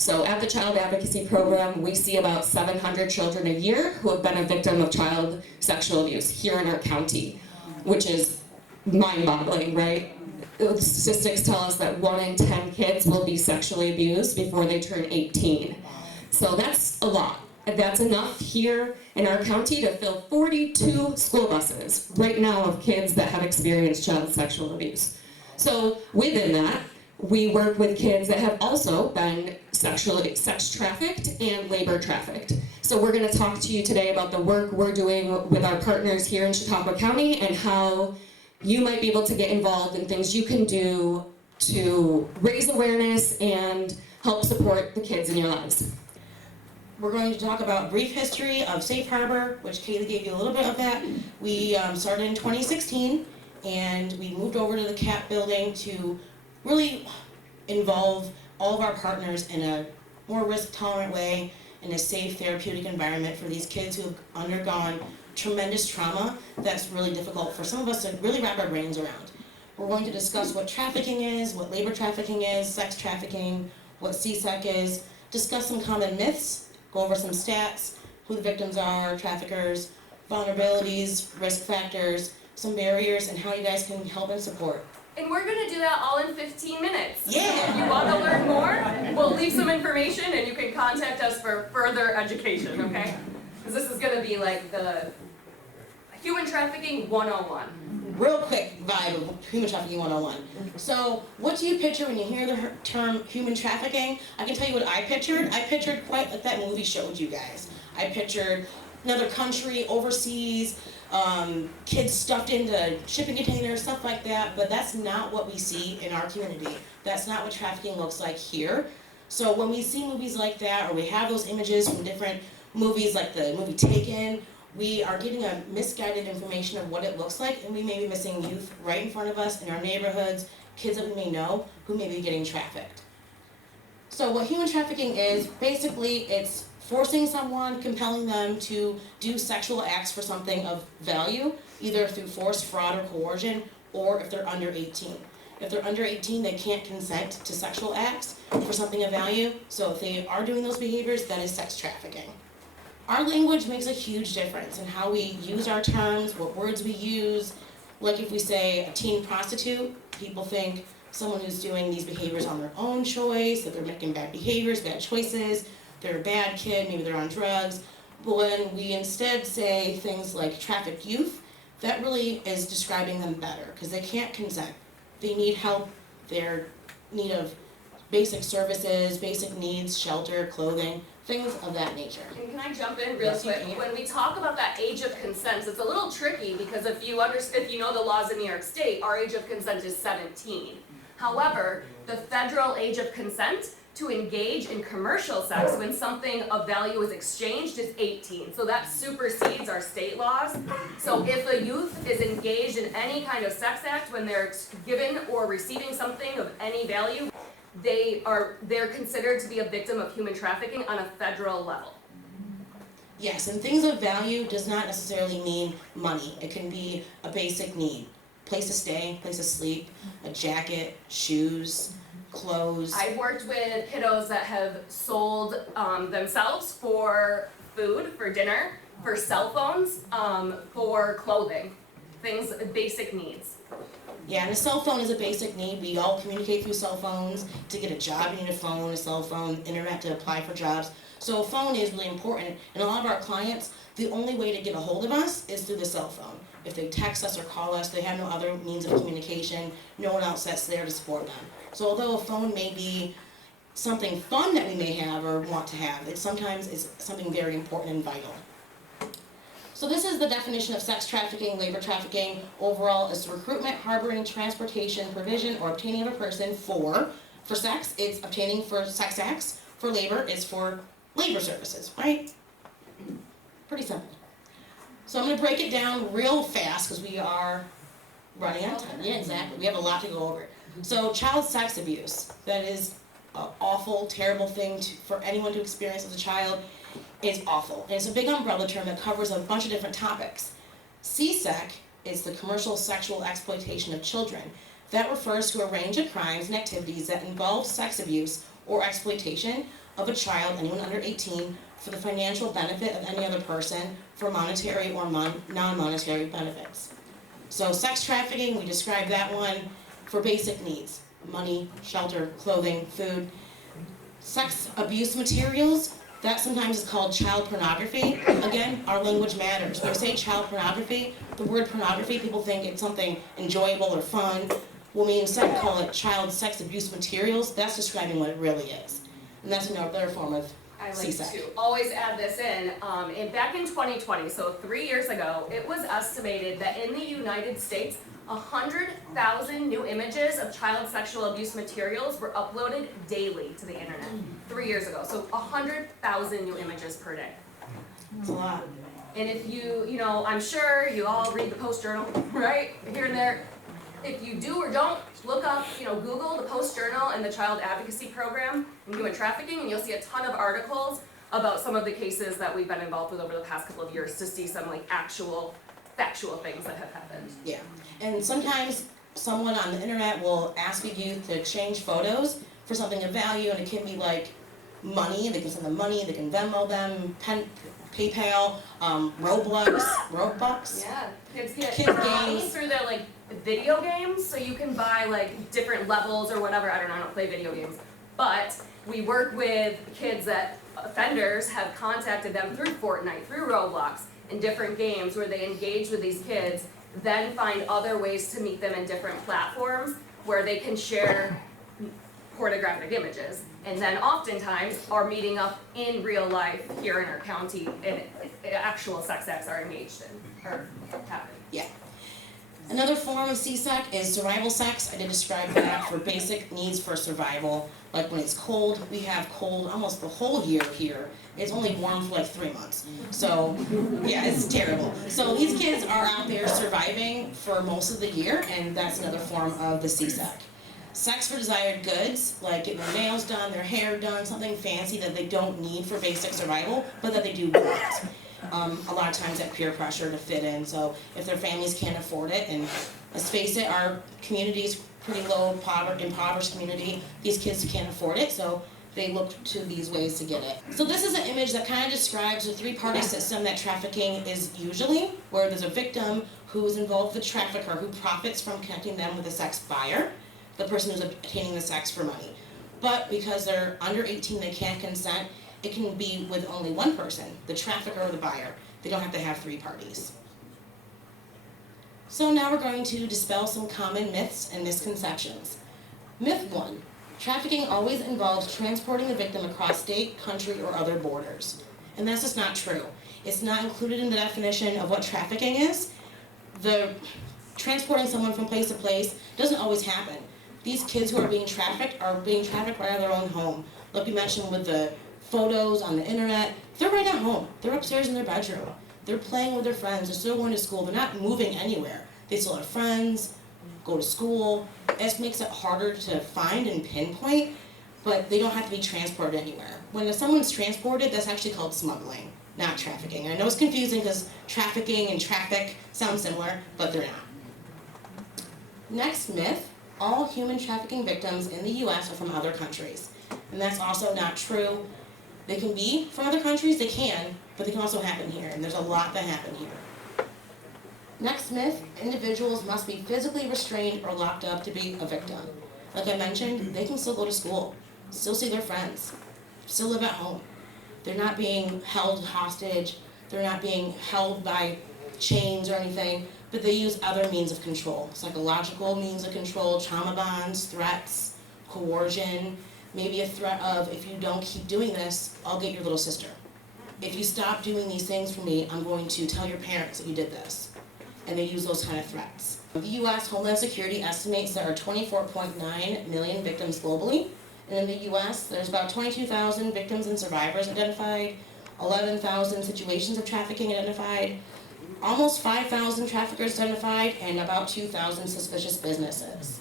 So at the Child Advocacy Program, we see about 700 children a year who have been a victim of child sexual abuse here in our county, which is mind-boggling, right? The statistics tell us that 1 in 10 kids will be sexually abused before they turn 18. So that's a lot. That's enough here in our county to fill 42 school buses right now of kids that have experienced child sexual abuse. So within that, we work with kids that have also been sex trafficked and labor trafficked. So we're going to talk to you today about the work we're doing with our partners here in Chautauqua County and how you might be able to get involved in things you can do to raise awareness and help support the kids in your lives. We're going to talk about a brief history of Safe Harbour, which Kayleah gave you a little bit of that. We started in 2016, and we moved over to the CAP building to really involve all of our partners in a more risk-tolerant way, in a safe therapeutic environment for these kids who have undergone tremendous trauma that's really difficult for some of us to really wrap our brains around. We're going to discuss what trafficking is, what labor trafficking is, sex trafficking, what CSEC is, discuss some common myths, go over some stats, who the victims are, traffickers, vulnerabilities, risk factors, some barriers, and how you guys can help and support. And we're going to do that all in 15 minutes. Yeah! If you want to learn more, we'll leave some information and you can contact us for further education, okay? Because this is going to be like the Human Trafficking 101. Real quick vibe of Human Trafficking 101. So, what do you picture when you hear the term human trafficking? I can tell you what I pictured. I pictured quite like that movie showed you guys. I pictured another country, overseas, kids stuffed into shipping containers, stuff like that, but that's not what we see in our community. That's not what trafficking looks like here. So when we see movies like that, or we have those images from different movies like the movie Taken, we are getting a misguided information of what it looks like, and we may be missing youth right in front of us in our neighborhoods, kids that we may know who may be getting trafficked. So what human trafficking is, basically it's forcing someone, compelling them to do sexual acts for something of value, either through force, fraud, or coercion, or if they're under 18. If they're under 18, they can't consent to sexual acts for something of value, so if they are doing those behaviors, that is sex trafficking. Our language makes a huge difference in how we use our terms, what words we use. Like if we say a teen prostitute, people think someone who's doing these behaviors on their own choice, that they're making bad behaviors, bad choices, they're a bad kid, maybe they're on drugs. But when we instead say things like trafficked youth, that really is describing them better because they can't consent. They need help, they're in need of basic services, basic needs, shelter, clothing, things of that nature. And can I jump in real Yes, you quick? can. When we talk about that age of consent, it's a little tricky because if you know the laws in New York State, our age of consent is 17. However, the federal age of consent to engage in commercial sex when something of value is exchanged is 18. So that supersedes our state laws. So if a youth is engaged in any kind of sex act when they're given or receiving something of any value, they're considered to be a victim of human trafficking on a federal level. Yes, and things of value does not necessarily mean money. It can be a basic need. Place to stay, place to sleep, a jacket, shoes, clothes. I've worked with kiddos that have sold themselves for food, for dinner, for cell phones, for clothing, things, basic needs. Yeah, and a cell phone is a basic need. We all communicate through cell phones. To get a job, you need a phone, a cell phone, internet to apply for jobs. So a phone is really important. And a lot of our clients, the only way to get a hold of us is through the cell phone. If they text us or call us, they have no other means of communication. No one else that's there to support them. So although a phone may be something fun that we may have or want to have, it sometimes is something very important and vital. So this is the definition of sex trafficking, labor trafficking. Overall, it's recruitment, harboring, transportation, provision, or obtaining of a person for sex, it's obtaining for sex acts. For labor, it's for labor services, right? Pretty simple. So I'm going to break it down real fast because we are running out of time. Yeah, exactly. We have a lot to go over. So child sex abuse, that is an awful, terrible thing for anyone to experience as a child. Is awful. And it's a big umbrella term that covers a bunch of different topics. CSEC is the commercial sexual exploitation of children. That refers to a range of crimes and activities that involve sex abuse or exploitation of a child, anyone under 18, for the financial benefit of any other person for monetary or non-monetary benefits. So sex trafficking, we describe that one for basic needs: money, shelter, clothing, food. Sex abuse materials, that sometimes is called child pornography. Again, our language matters. When we say child pornography, the word pornography, people think it's something enjoyable or fun. When we instead call it child sex abuse materials, that's describing what it really is. And that's another form of I like CSEC. to always add this in. Back in 2020, so 3 years ago, it was estimated that in the United States, 100,000 new images of child sexual abuse materials were uploaded daily to the internet. 3 years ago, so 100,000 new images per day. That's a lot. And if I'm sure you all read the Post Journal, right? Here and there. If you do or don't, look up, Google the Post Journal and the Child Advocacy Program and human trafficking, and you'll see a ton of articles about some of the cases that we've been involved with over the past couple of years to see some actual factual things that have happened. Yeah, and sometimes someone on the internet will ask a youth to exchange photos for something of value, and it can be like money. They can send them money, they can Venmo them, PayPal, Robux. Yeah, kids get Kids money games. through their video games, so you can buy different levels or whatever. I don't play video games, but we work with kids that offenders have contacted them through Fortnite, through Roblox, and different games where they engage with these kids, then find other ways to meet them in different platforms where they can share pornographic images, and then oftentimes are meeting up in real life here in our county, and actual sex acts are engaged in or happen. Yeah. Another form of CSEC is survival sex. I did describe that for basic needs for survival. Like when it's cold, we have cold almost the whole year here. It's only warm for 3 months. So, yeah, it's terrible. So these kids are out there surviving for most of the year, and that's another form of the CSEC. Sex for desired goods, like getting their nails done, their hair done, something fancy that they don't need for basic survival, but that they do want. A lot of times that peer pressure to fit in, so if their families can't afford it, and let's face it, our community is pretty low, impoverished community, these kids can't afford it, so they look to these ways to get it. So this is an image that kind of describes the three-party system that trafficking is usually, where there's a victim who is involved with the trafficker, who profits from connecting them with a sex buyer, the person who's obtaining the sex for money. But because they're under 18, they can't consent, it can be with only one person, the trafficker or the buyer. They don't have to have three parties. So now we're going to dispel some common myths and misconceptions. Myth 1, trafficking always involves transporting the victim across state, country, or other borders. And that's just not true. It's not included in the definition of what trafficking is. The transporting someone from place to place doesn't always happen. These kids who are being trafficked right out of their own home. Like we mentioned with the photos on the internet, they're right at home. They're upstairs in their bedroom. They're playing with their friends. They're still going to school. They're not moving anywhere. They still have friends, go to school. It makes it harder to find and pinpoint, but they don't have to be transported anywhere. When someone's transported, that's actually called smuggling, not trafficking. I know it's confusing because trafficking and traffic sound similar, but they're not. Next myth, all human trafficking victims in the U.S. are from other countries. And that's also not true. They can be from other countries, they can, but they can also happen here, and there's a lot that happen here. Next myth, individuals must be physically restrained or locked up to be a victim. Like I mentioned, they can still go to school, still see their friends, still live at home. They're not being held hostage, they're not being held by chains or anything, but they use other means of control. Psychological means of control, trauma bonds, threats, coercion, maybe a threat of, if you don't keep doing this, I'll get your little sister. If you stop doing these things for me, I'm going to tell your parents that you did this. And they use those kind of threats. The U.S. Homeland Security estimates there are 24.9 million victims globally. And in the U.S., there's about 22,000 victims and survivors identified, 11,000 situations of trafficking identified, almost 5,000 traffickers identified, and about 2,000 suspicious businesses.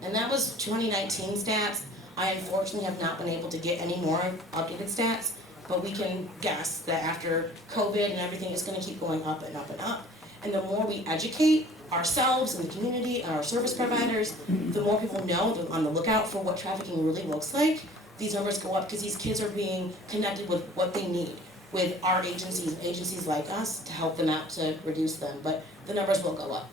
And that was 2019 stats. I unfortunately have not been able to get any more updated stats, but we can guess that after COVID and everything, it's going to keep going up and up and up. And the more we educate ourselves and the community and our service providers, the more people know they're on the lookout for what trafficking really looks like, these numbers go up because these kids are being connected with what they need, with our agencies like us to help them out to reduce them, but the numbers will go up.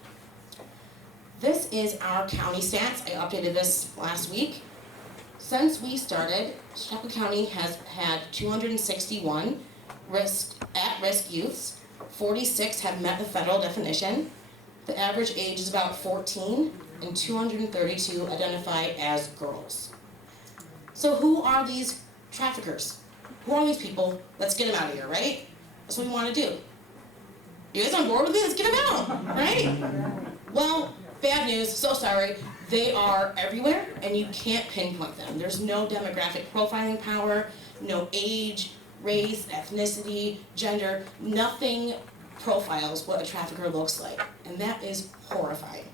This is our county stats. I updated this last week. Since we started, Chautauqua County has had 261 at-risk youths. 46 have met the federal definition. The average age is about 14, and 232 identify as girls. So who are these traffickers? Who are these people? Let's get them out of here, right? That's what we want to do. You guys on board with me? Let's get them out, right? Well, bad news, so sorry. They are everywhere, and you can't pinpoint them. There's no demographic profiling power, no age, race, ethnicity, gender, nothing profiles what a trafficker looks like. And that is horrifying.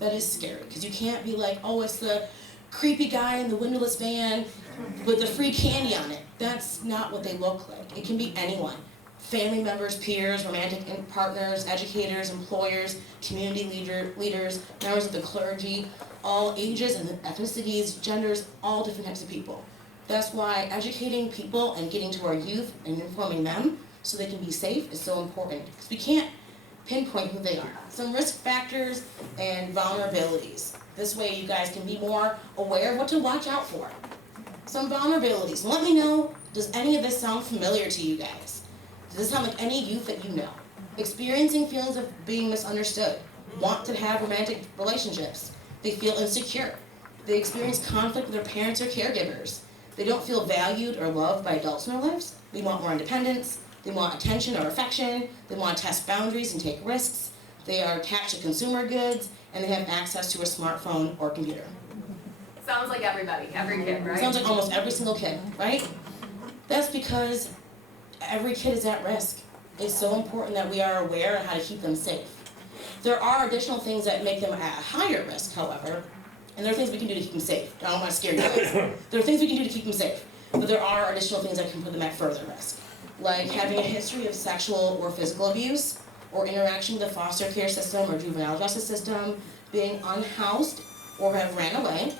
That is scary, because you can't be like, oh, it's the creepy guy in the windowless van with the free candy on it. That's not what they look like. It can be anyone. Family members, peers, romantic partners, educators, employers, community leaders, members of the clergy, all ages and ethnicities, genders, all different types of people. That's why educating people and getting to our youth and informing them so they can be safe is so important, because we can't pinpoint who they are. Some risk factors and vulnerabilities. This way you guys can be more aware of what to watch out for. Some vulnerabilities. Let me know, does any of this sound familiar to you guys? Does this sound like any youth that you know? Experiencing feelings of being misunderstood, want to have romantic relationships. They feel insecure. They experience conflict with their parents or caregivers. They don't feel valued or loved by adults in their lives. They want more independence. They want attention or affection. They want to test boundaries and take risks. They are attached to consumer goods, and they have access to a smartphone or computer. Sounds like everybody, every kid, right? Sounds like almost every single kid, right? That's because every kid is at risk. It's so important that we are aware of how to keep them safe. There are additional things that make them at higher risk, however, and there are things we can do to keep them safe. I don't want to scare you guys. There are things we can do to keep them safe, but there are additional things that can put them at further risk, like having a history of sexual or physical abuse, or interaction with the foster care system or juvenile justice system, being unhoused or have ran away.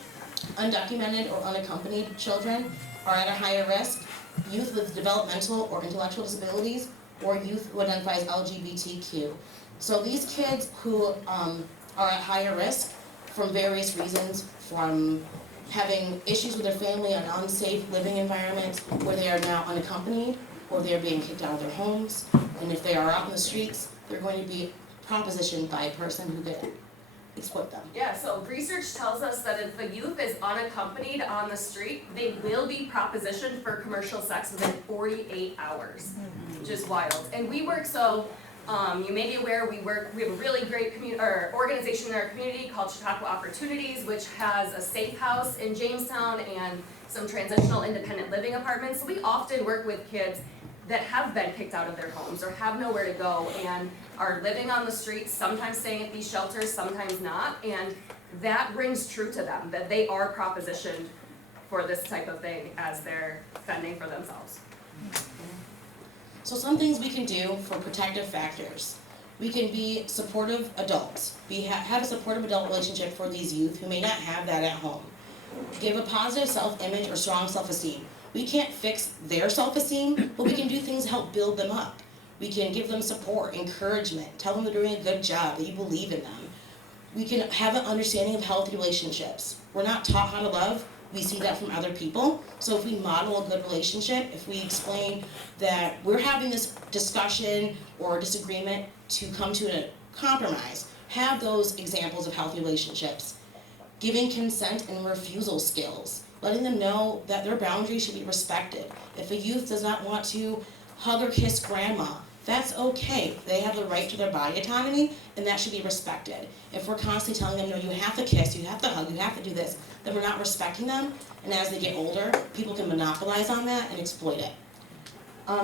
Undocumented or unaccompanied children are at a higher risk. Youth with developmental or intellectual disabilities, or youth who identify as LGBTQ. So these kids who are at higher risk from various reasons, from having issues with their family, an unsafe living environment where they are now unaccompanied, or they are being kicked out of their homes, and if they are out in the streets, they're going to be propositioned by a person who could exploit them. Yeah, so research tells us that if a youth is unaccompanied on the street, they will be propositioned for commercial sex within 48 hours, which is wild. And we work, you may be aware, we have a really great organization in our community called Chautauqua Opportunities, which has a safe house in Jamestown and some transitional independent living apartments. So we often work with kids that have been kicked out of their homes or have nowhere to go and are living on the streets, sometimes staying at these shelters, sometimes not, and that rings true to them, that they are propositioned for this type of thing as they're fending for themselves. So some things we can do for protective factors. We can be supportive adults. Have a supportive adult relationship for these youth who may not have that at home. Give a positive self-image or strong self-esteem. We can't fix their self-esteem, but we can do things to help build them up. We can give them support, encouragement, tell them they're doing a good job, that you believe in them. We can have an understanding of healthy relationships. We're not taught how to love. We see that from other people. So if we model a good relationship, if we explain that we're having this discussion or disagreement to come to a compromise, have those examples of healthy relationships. Giving consent and refusal skills, letting them know that their boundaries should be respected. If a youth does not want to hug or kiss grandma, that's okay. They have the right to their body autonomy, and that should be respected. If we're constantly telling them, no, you have to kiss, you have to hug, you have to do this, then we're not respecting them, and as they get older, people can monopolize on that and exploit it.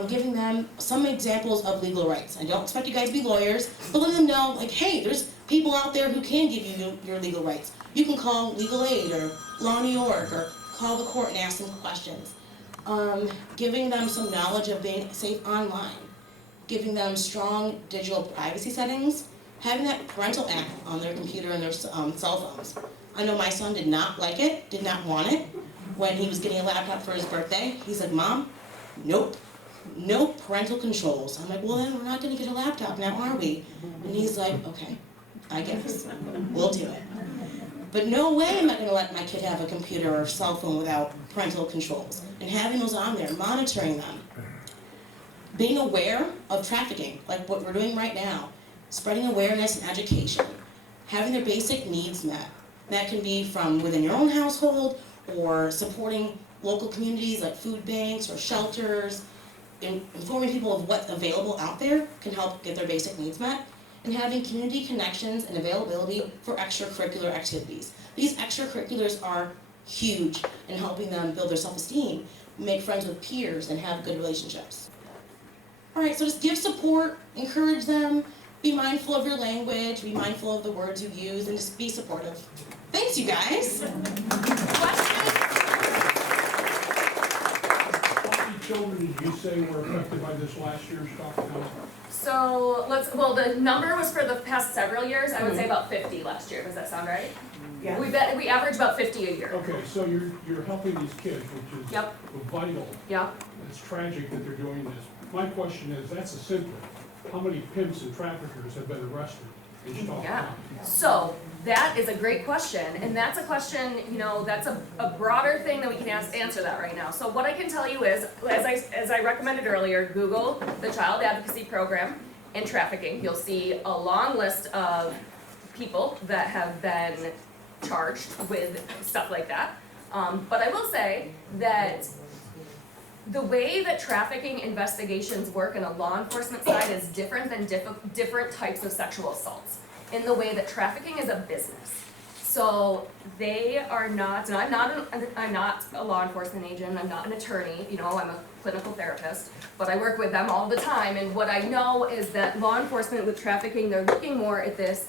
Giving them some examples of legal rights. I don't expect you guys to be lawyers, but letting them know, like, hey, there's people out there who can give you your legal rights. You can call Legal Aid or Law New York or call the court and ask them questions. Giving them some knowledge of being safe online. Giving them strong digital privacy settings. Having that parental app on their computer and their cell phones. I know my son did not like it, did not want it. when he was getting a laptop for his birthday. He's like, Mom, nope, no parental controls. I'm like, well then we're not gonna get a laptop now, are we? And he's like, okay, I guess, we'll do it. But no way am I gonna let my kid have a computer or cell phone without parental controls. And having those on there, monitoring them. Being aware of trafficking, like what we're doing right now. Spreading awareness and education. Having their basic needs met. That can be from within your own household or supporting local communities like food banks or shelters. Informing people of what's available out there can help get their basic needs met. And having community connections and availability for extracurricular activities. These extracurriculars are huge in helping them build their self-esteem, make friends with peers, and have good relationships. All right, so just give support, encourage them, be mindful of your language, be mindful of the words you use, and just be supportive. Thanks, you guys. Questions? How many children did you say were affected by this last year's Chautauqua County? So the number was for the past several years. I would say about 50 last year. Does that sound right? Yeah. We average about 50 a year. Okay, so you're helping these kids, which is Yep. vital. Yeah. It's tragic that they're doing this. My question is, that's a symptom. How many pimps and traffickers have been arrested in Chautauqua Yeah. County? So that is a great question, and that's a question, that's a broader thing that we can answer that right now. So what I can tell you is, as I recommended earlier, Google the Child Advocacy Program and trafficking. You'll see a long list of people that have been charged with stuff like that. But I will say that the way that trafficking investigations work in a law enforcement side is different than different types of sexual assaults, in the way that trafficking is a business. So they are not, and I'm not a law enforcement agent, I'm not an attorney, I'm a clinical therapist, but I work with them all the time, and what I know is that law enforcement with trafficking, they're looking more at this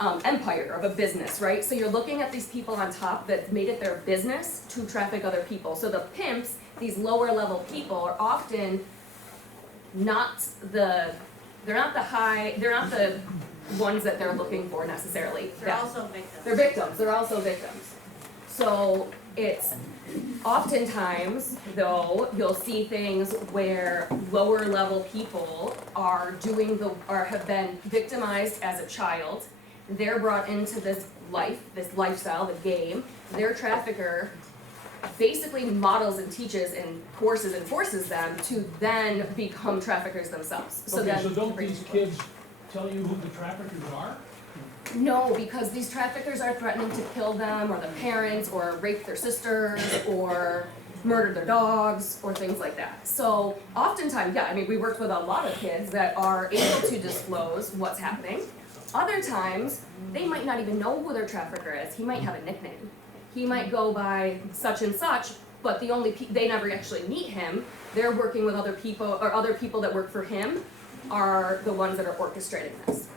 empire of a business, right? So you're looking at these people on top that made it their business to traffic other people. So the pimps, these lower level people, are often not the ones that they're looking for necessarily. They're also victims. They're victims, they're also victims. So it's oftentimes, though, you'll see things where lower level people are have been victimized as a child. They're brought into this lifestyle, the game. Their trafficker basically models and teaches and courses and forces them to then become traffickers themselves. So don't these kids tell you who the traffickers are? No, because these traffickers are threatening to kill them, or the parents, or rape their sisters, or murder their dogs, or things like that. So oftentimes, we worked with a lot of kids that are able to disclose what's happening. Other times, they might not even know who their trafficker is. He might have a nickname. He might go by such and such, but they never actually meet him. They're working with other people, or other people that work for him are the ones that are orchestrating this.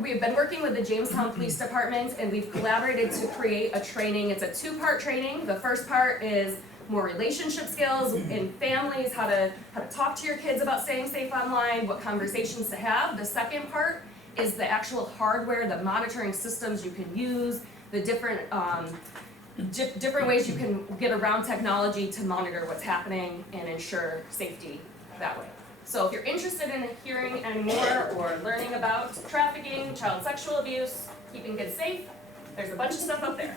We've been working with the Jamestown Police Department, and we've collaborated to create a training. It's a two-part training. The first part is more relationship skills in families, how to talk to your kids about staying safe online, what conversations to have. The second part is the actual hardware, the monitoring systems you can use, the different ways you can get around technology to monitor what's happening and ensure safety that way. So if you're interested in hearing any more or learning about trafficking, child sexual abuse, keeping kids safe, there's a bunch of stuff up there.